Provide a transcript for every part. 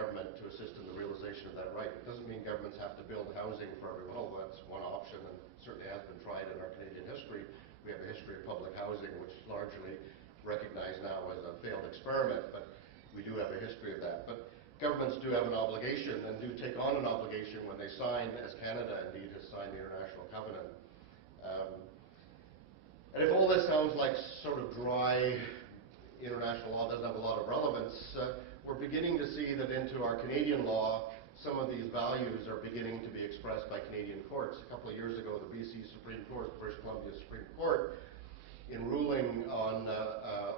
government to assist in the realization of that right. It doesn't mean governments have to build housing for everyone. Although that's one option and certainly has been tried in our Canadian history. We have a history of public housing, which is largely recognized now as a failed experiment, but we do have a history of that. But governments do have an obligation and do take on an obligation when they sign, as Canada indeed has signed the International Covenant. And if all this sounds like sort of dry international law, doesn't have a lot of relevance, we're beginning to see that into our Canadian law, some of these values are beginning to be expressed by Canadian courts. A couple of years ago, the BC Supreme Court, British Columbia Supreme Court, in ruling on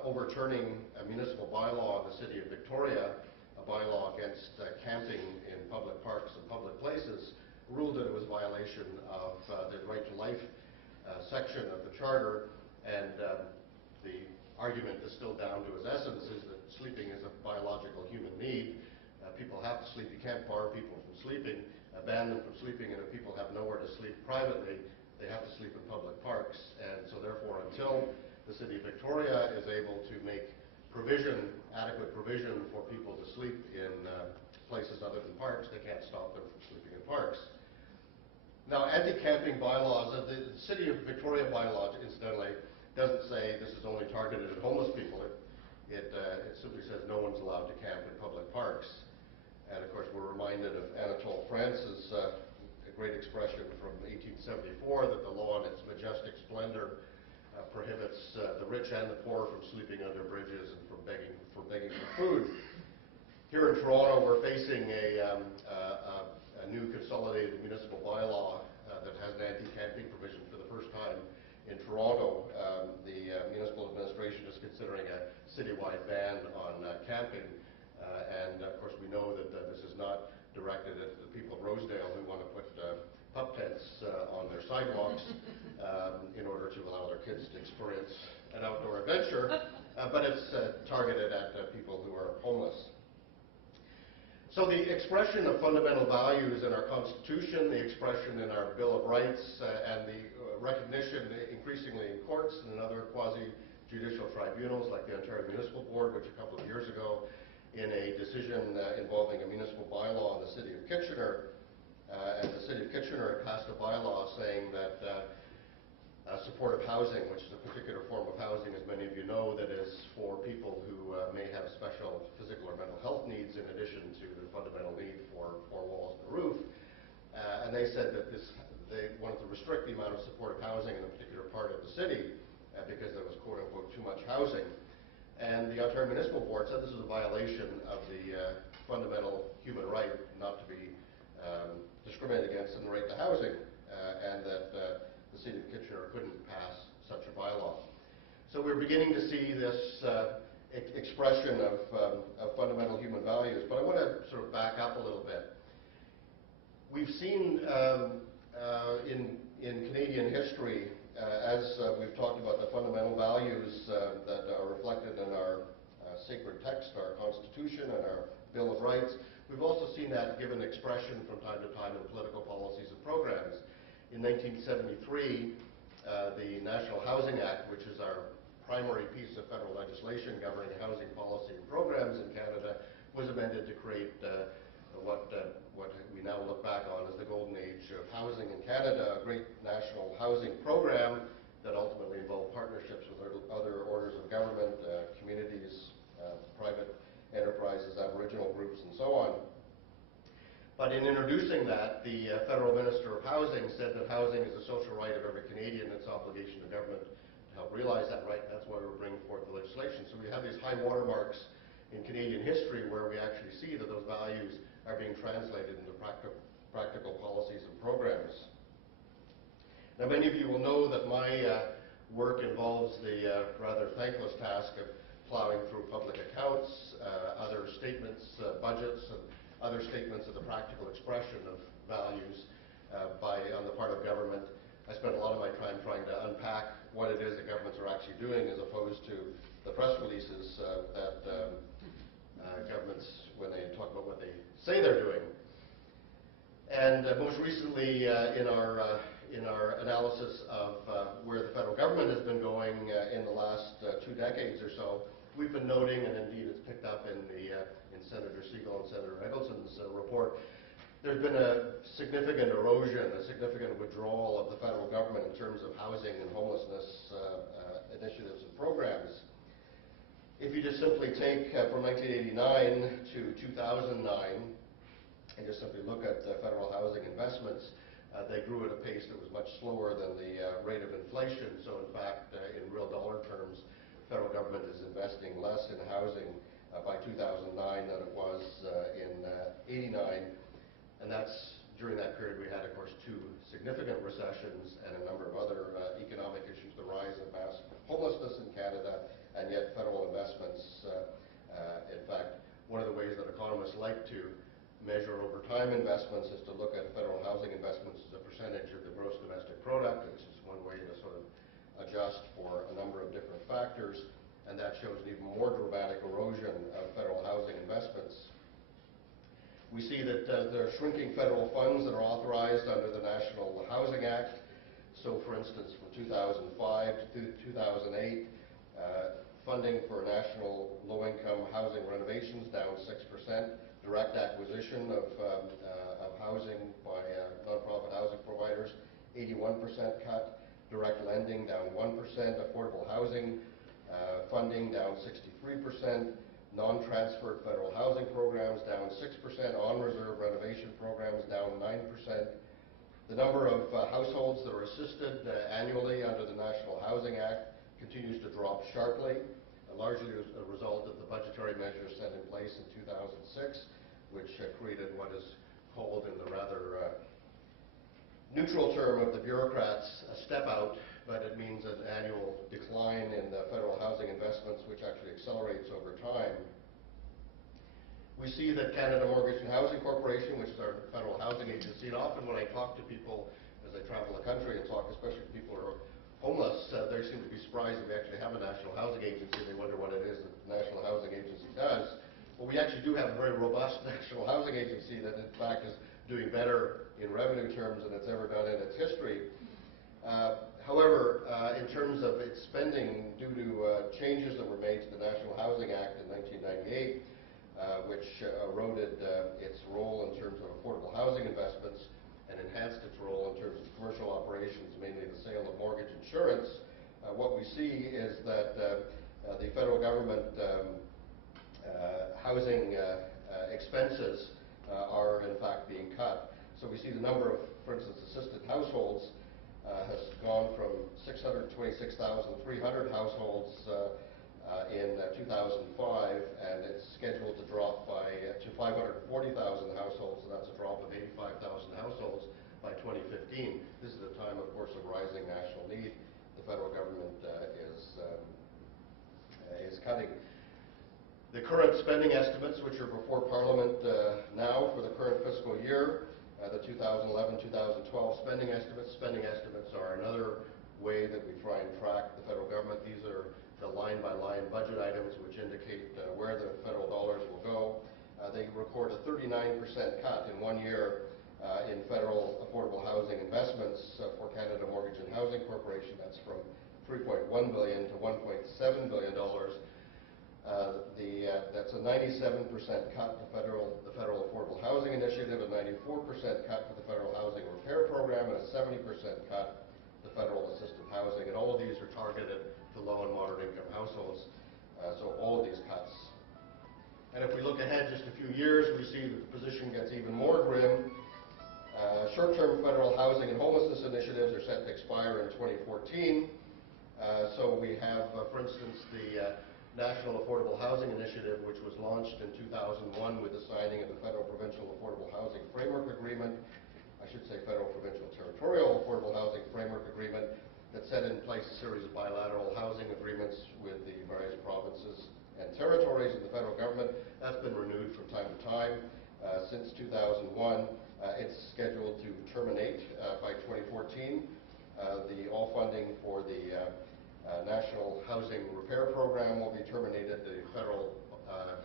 overturning a municipal bylaw in the city of Victoria, a bylaw against camping in public parks and public places, ruled that it was a violation of the right to life section of the Charter, and the argument distilled down to its essence is that sleeping is a biological human need. People have to sleep. You can't bar people from sleeping, ban them from sleeping, and if people have nowhere to sleep privately, they have to sleep in public parks. And so therefore, until the City of Victoria is able to make provision, adequate provision for people to sleep in places other than parks, they can't stop them from sleeping in parks. Now, anti-camping bylaws, the City of Victoria bylaw, incidentally, doesn't say this is only targeted at homeless people. It simply says no one's allowed to camp in public parks. And of course, we're reminded of Anatole France's a great expression from 1874 that the law in its majestic splendor prohibits the rich and the poor from sleeping under bridges and from begging for food. Here in Toronto, we're facing a new consolidated municipal bylaw that has an anti-camping provision for the first time in Toronto. The municipal administration is considering a citywide ban on camping. And of course, we know that this is not directed at the people of Rosedale who want to put pup tents on their sidewalks in order to allow their kids to experience an outdoor adventure, but it's targeted at people who are homeless. So the expression of fundamental values in our Constitution, the expression in our Bill of Rights, and the recognition increasingly in courts and in other quasi-judicial tribunals like the Ontario Municipal Board, which a couple of years ago, in a decision involving a municipal bylaw in the City of Kitchener, and the City of Kitchener passed a bylaw saying that supportive housing, which is a particular form of housing, as many of you know, that is for people who may have special physical or mental health needs in addition to the fundamental need for four walls and a roof. And they said that they wanted to restrict the amount of supportive housing in a particular part of the city because there was quote-unquote too much housing. And the Ontario Municipal Board said this is a violation of the fundamental human right not to be discriminated against in the right to housing, and that the City of Kitchener couldn't pass such a bylaw. So we're beginning to see this expression of fundamental human values, but I want to sort of back up a little bit. We've seen in Canadian history, as we've talked about the fundamental values that are reflected in our sacred text, our Constitution, and our Bill of Rights, we've also seen that given expression from time to time in political policies and programs. In 1973, the National Housing Act, which is our primary piece of federal legislation governing housing policy and programs in Canada, was amended to create what we now look back on as the golden age of housing in Canada, a great national housing program that ultimately involved partnerships with other orders of government, communities, private enterprises, Aboriginal groups, and so on. But in introducing that, the Federal Minister of Housing said that housing is a social right of every Canadian. It's obligation to government to help realize that right. That's why we're bringing forth the legislation. So we have these high watermarks in Canadian history where we actually see that those values are being translated into practical policies and programs. Now, many of you will know that my work involves the rather thankless task of plowing through public accounts, other statements, budgets, and other statements of the practical expression of values on the part of government. I spend a lot of my time trying to unpack what it is that governments are actually doing as opposed to the press releases that governments, when they talk about what they say they're doing. And most recently, in our analysis of where the federal government has been going in the last 2 decades or so, we've been noting, and indeed it's picked up in Senator Segal and Senator Eggleston's report, there's been a significant erosion, a significant withdrawal of the federal government in terms of housing and homelessness initiatives and programs. If you just simply take from 1989 to 2009, and just simply look at the federal housing investments, they grew at a pace that was much slower than the rate of inflation. So in fact, in real dollar terms, the federal government is investing less in housing by 2009 than it was in 89. And that's, during that period, we had, of course, two significant recessions and a number of other economic issues, the rise of mass homelessness in Canada, and yet federal investments. In fact, one of the ways that economists like to measure over time investments is to look at federal housing investments as a percentage of the gross domestic product, which is one way to sort of adjust for a number of different factors, and that shows an even more dramatic erosion of federal housing investments. We see that there are shrinking federal funds that are authorized under the National Housing Act. So, for instance, from 2005 to 2008, funding for national low-income housing renovations down 6%, direct acquisition of housing by nonprofit housing providers, 81% cut, direct lending down 1%, affordable housing funding down 63%, non-transferred federal housing programs down 6%, on-reserve renovation programs down 9%. The number of households that are assisted annually under the National Housing Act continues to drop sharply, largely as a result of the budgetary measures set in place in 2006, which created what is called in the rather neutral term of the bureaucrats a step out, but it means an annual decline in the federal housing investments, which actually accelerates over time. We see that Canada Mortgage and Housing Corporation, which is our federal housing agency, and often when I talk to people as I travel the country and talk especially to people who are homeless, they seem to be surprised that we actually have a national housing agency. They wonder what it is that the National Housing Agency does. Well, we actually do have a very robust national housing agency that in fact is doing better in revenue terms than it's ever done in its history. However, in terms of its spending, due to changes that were made to the National Housing Act in 1998, which eroded its role in terms of affordable housing investments and enhanced its role in terms of commercial operations, mainly the sale of mortgage insurance, what we see is that the federal government housing expenses are in fact being cut. So we see the number of, for instance, assisted households has gone from 626,300 households in 2005, and it's scheduled to drop to 540,000 households, so that's a drop of 85,000 households by 2015. This is a time, of course, of rising national need. The federal government is cutting. The current spending estimates, which are before Parliament now for the current fiscal year, the 2011-2012 spending estimates. Spending estimates are another way that we try and track the federal government. These are the line-by-line budget items which indicate where the federal dollars will go. They record a 39% cut in 1 year in federal affordable housing investments for Canada Mortgage and Housing Corporation. That's from $3.1 billion to $1.7 billion. That's a 97% cut to the Federal Affordable Housing Initiative, a 94% cut to the Federal Housing Repair Program, and a 70% cut to federal assisted housing. And all of these are targeted to low and moderate income households, so all of these cuts. And if we look ahead just a few years, we see that the position gets even more grim. Short-term federal housing and homelessness initiatives are set to expire in 2014. So we have, for instance, the National Affordable Housing Initiative, which was launched in 2001 with the signing of the Federal Provincial Affordable Housing Framework Agreement, I should say Federal Provincial Territorial Affordable Housing Framework Agreement, that set in place a series of bilateral housing agreements with the various provinces and territories of the federal government. That's been renewed from time to time since 2001. It's scheduled to terminate by 2014. All funding for the National Housing Repair Program will be terminated. The Federal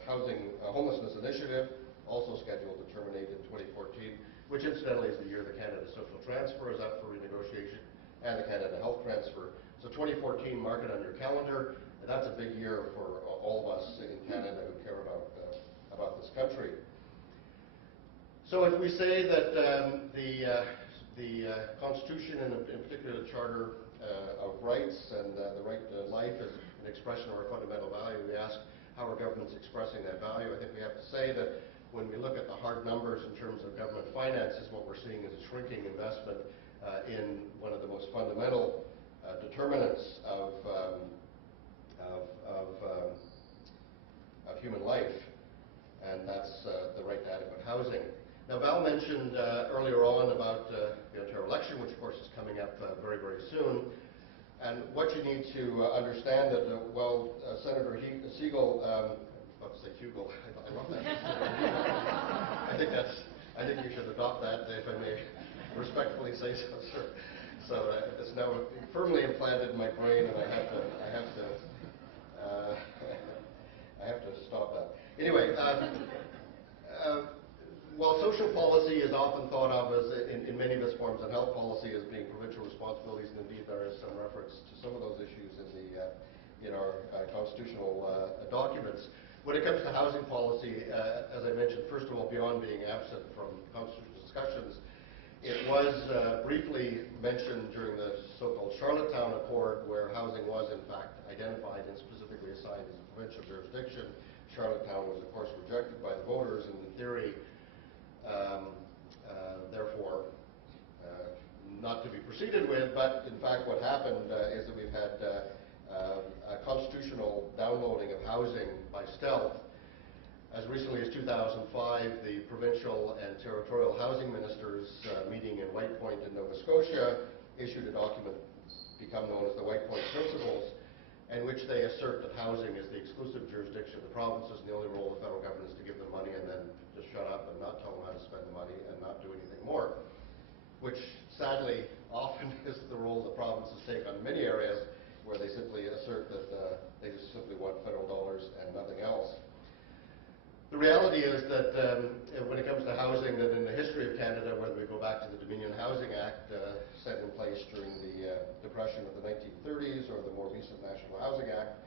Housing Homelessness Initiative also scheduled to terminate in 2014, which incidentally is the year the Canada Social Transfer is up for renegotiation and the Canada Health Transfer. So 2014, mark it on your calendar. that's a big year for all of us in Canada who care about this country. So if we say that the Constitution, and in particular the Charter of Rights and the right to life is an expression of our fundamental value, we ask how are governments expressing that value. I think we have to say that when we look at the hard numbers in terms of government finances, what we're seeing is a shrinking investment in one of the most fundamental determinants of human life, and that's the right to adequate housing. Now, Val mentioned earlier on about the Ontario election, which of course is coming up very, very soon. And what you need to understand that, Senator Siegel, I was about to say Hugel, I love that. I think you should adopt that, if I may respectfully say so, sir. So it's now firmly implanted in my brain, and I have to stop that. Anyway, while social policy is often thought of as, in many of its forms, and health policy as being provincial responsibilities, and indeed there is some reference to some of those issues in our constitutional documents. When it comes to housing policy, as I mentioned, first of all, beyond being absent from constitutional discussions, it was briefly mentioned during the so-called Charlottetown Accord, where housing was in fact identified and specifically assigned as a provincial jurisdiction. Charlottetown was, of course, rejected by the voters, and in theory, therefore, not to be proceeded with. But in fact, what happened is that we've had a constitutional downloading of housing by stealth. As recently as 2005, the provincial and territorial housing ministers meeting in White Point in Nova Scotia issued a document become known as the White Point Principles, in which they assert that housing is the exclusive jurisdiction of the provinces, and the only role of the federal government is to give them money and then just shut up and not tell them how to spend the money and not do anything more, which sadly often is the role the provinces take on many areas, where they simply assert that they just simply want federal dollars and nothing else. The reality is that when it comes to housing, that in the history of Canada, whether we go back to the Dominion Housing Act set in place during the Depression of the 1930s, or the more recent National Housing Act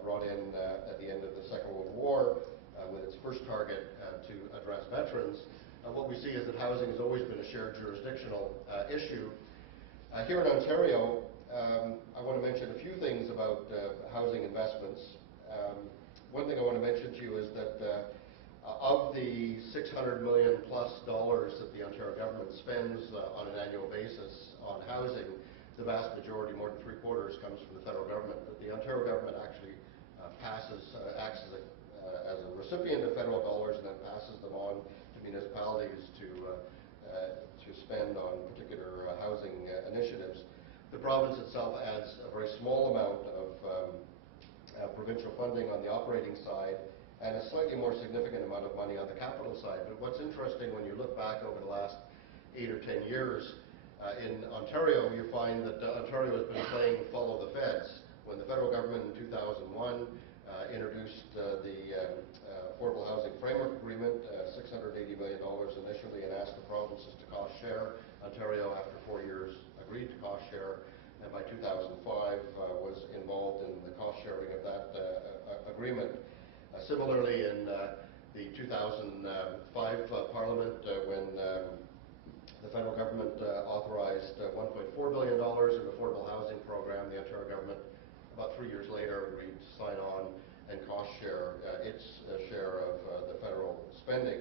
brought in at the end of the Second World War with its first target to address veterans, what we see is that housing has always been a shared jurisdictional issue. Here in Ontario, I want to mention a few things about housing investments. One thing I want to mention to you is that of the $600 million plus that the Ontario government spends on an annual basis on housing, the vast majority, more than three-quarters, comes from the federal government. But the Ontario government actually acts as a recipient of federal dollars and then passes them on to municipalities to spend on particular housing initiatives. The province itself adds a very small amount of provincial funding on the operating side, and a slightly more significant amount of money on the capital side. But what's interesting when you look back over the last 8 or 10 years, in Ontario, you find that Ontario has been playing follow the feds. When the federal government in 2001 introduced the Affordable Housing Framework Agreement, $680 million initially, and asked the provinces to cost share, Ontario, after 4 years, agreed to cost share, and by 2005 was involved in the cost sharing of that agreement. Similarly, in the 2005 Parliament, when the federal government authorized $1.4 billion in affordable housing program, the Ontario government, about 3 years later, agreed to sign on and cost share its share of the federal spending.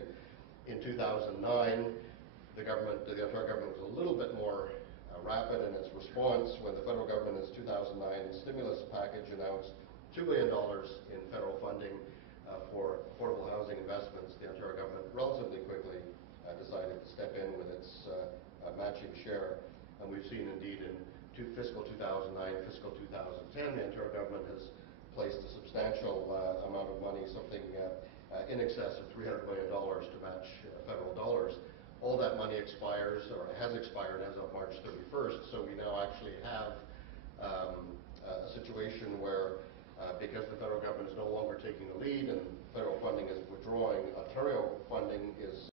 In 2009, the Ontario government was a little bit more rapid in its response when the federal government in its 2009 stimulus package announced $2 billion in federal funding for affordable housing investments. The Ontario government relatively quickly decided to step in with its matching share, and we've seen indeed in fiscal 2009, fiscal 2010, the Ontario government has placed a substantial amount of money, something in excess of $300 million to match federal dollars. All that money expires, or has expired as of March 31st, so we now actually have a situation where because the federal government is no longer taking the lead and federal funding is withdrawing, Ontario funding is